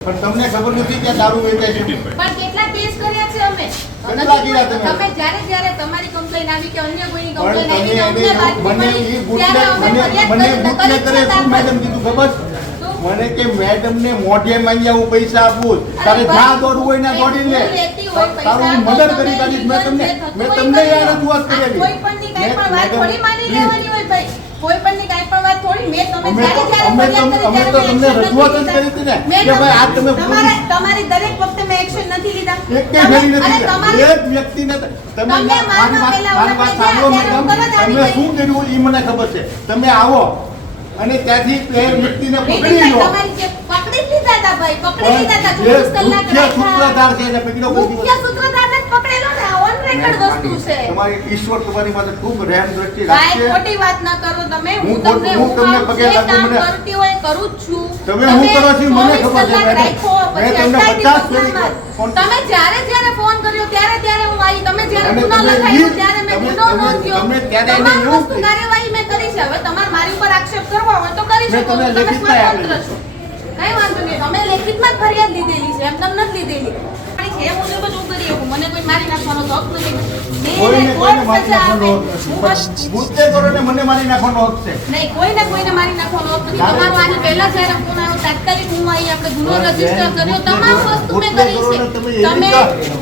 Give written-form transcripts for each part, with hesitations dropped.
પણ તમને ખબર નથી કે દારૂ વેચાય છે. પણ કેટલા કેસ કર્યા છે અમે. કેટલા કર્યા તમે જ્યારે તમારી કમ્પ્લેન આવી કે અન્ય કોઈની કમ્પ્લેન આવી કે અમને વાત મળી ત્યારે અમે ફરિયાદ કરી મેડમ કીધું ખબર મને કે મેડમ ને મોઢે માંગ્યા હું પૈસા આપું તારે જ્યાં દોડવું હોય ને દોડી લે તારું મદદ કરી કાઢીશ મેં તમને યાર રજૂઆત કરેલી કોઈ પણ ની કઈ પણ વાત થોડી માની લેવાની હોય ભાઈ કોઈ પણ ની કઈ પણ વાત થોડી મેં તમે જ્યારે અમે તો તમને રજૂઆત જ કરી હતી ને કે ભાઈ આ તમે તમારી દરેક વખતે મેં એક્શન નથી લીધા એક કે ઘડી નથી એક વ્યક્તિને તમે મારી વાત સાંભળો મેડમ તમે શું કર્યું એ મને ખબર છે તમે આવો અને ત્યાંથી એ વ્યક્તિને પકડી લો પકડી લીધા હતા ભાઈ પકડી લીધા હતા 24 કલાક મુખ્ય સૂત્રધાર છે એને પકડ્યો મુખ્ય સૂત્રધારને જ પકડેલો ને ઓન રેકોર્ડ વસ્તુ છે તમારી ઈશ્વર તમારી પાસે ખૂબ રહેમ દ્રષ્ટિ ભાઈ રાખશે ખોટી વાત ન કરો તમે હું તમને પગે લાગુ મને કરતી હોય કરું જ છું તમે હું કરો છો મને ખબર છે મેં તમને 50 ફેરી તમે જ્યારે ફોન કર્યો ત્યારે હું આવી તમે જ્યારે ગુનો લખાયો ત્યારે મેં ગુનો નોંધ્યો તમે ત્યારે એને તમામ એવું વસ્તુ કાર્યવાહી મેં કરી છે હવે તમારે મારી ઉપર આક્ષેપ કરવો હોય તો કરી શકો તમે તમે લેખિતમાં સ્વતંત્ર છો કઈ વાંધો નહીં અમે લેખિતમાં જ ફરિયાદ લીધેલી છે એમ તમને નથી લીધેલી છે એ મુજબ જ હું કરી શકું મને કોઈ મારી નાખવાનો હક નથી કોઈને મારી નાખવાનો હક નથી મુદ્દે કરો ને મને મારી નાખવાનો હક છે નહીં કોઈને મારી નાખવાનો હક નથી તમારો આને પહેલા જ્યારે ફોન આવ્યો તાત્કાલિક હું અહીં આપણે ગુનો રજીસ્ટર કર્યો તમામ વસ્તુ મેં કરી છે તમે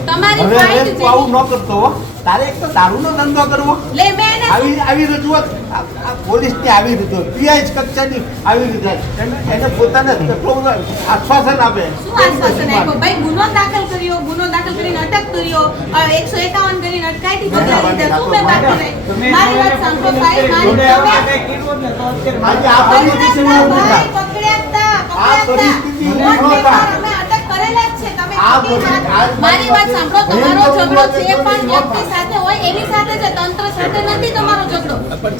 તમારી ફાઇલ છે આવું ન કરતો હો તારે એક તો દારૂનો ધંધો કરવો લે મેં આવી રજૂઆત પોલીસની આવી રજૂઆત પીઆઈ કક્ષાની આવી રજૂઆત એને પોતાને આશ્વાસન આપે શું આશ્વાસન આપ્યું ભાઈ ગુનો દાખલ કરીને અટક કર્યો 151 કરીને અટકાયતી પગલાં લીધા શું મેં બાકી રહી મારી વાત સાંભળો ભાઈ આજે આ પરિસ્થિતિ અમે અટક કરેલા જ છે તમે મારી વાત સાંભળો તમારો ઝઘડો જે પણ વ્યક્તિ સાથે હોય એની સાથે છે તંત્ર સાથે નથી તમારો ઝઘડો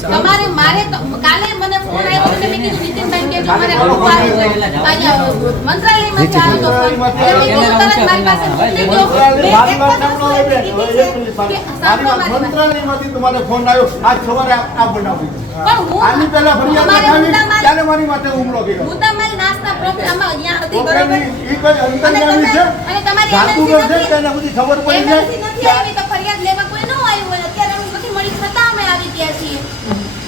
તમારે મારે કાલે મને ફોન આવ્યો અને મેં કીધું નીતિનભાઈ કે જો મારે મંત્રાલયમાંથી આવ્યો તો ફોન મેં કીધું તરત મારી પાસે મોકલી દો મંત્રાલયમાંથી તમારે ફોન આવ્યો આજ સવારે આ બનાવી આની પહેલા ફરિયાદ લખાવી ત્યારે મારી માથે હુમલો કર્યો મુદ્દામાલ નાસ્તા પ્રોગ્રામમાં અહીંયા હતી બરોબર ઈ કોઈ અંતર્યામી છે અને તમારી જાદુગર છે કે એને બધી ખબર પડી જાય નથી આવી તો ફરિયાદ લેવા કોઈ ન આવ્યું હોય અત્યારે હું નથી મળી છતાં અમે આવી ગયા છીએ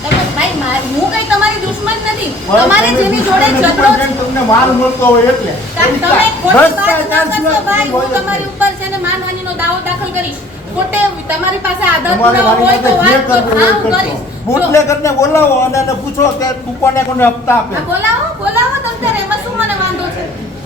તમે ભાઈ હું કઈ તમારી દુશ્મન નથી તમારે જેની જોડે ઝઘડો છે તમને માર મળતો હોય એટલે તમે ખોટી વાત ન કરશો ભાઈ હું તમારી ઉપર છે ને માનહાનિનો દાવો દાખલ કરીશ ખોટે તમારી પાસે આધાર પુરાવા હોય તો વાત કરો હા હું કરીશ બુટલેગરને બોલાવો અને એને પૂછો કે તું કોને કોને હપ્તા આપે બોલાવો તમને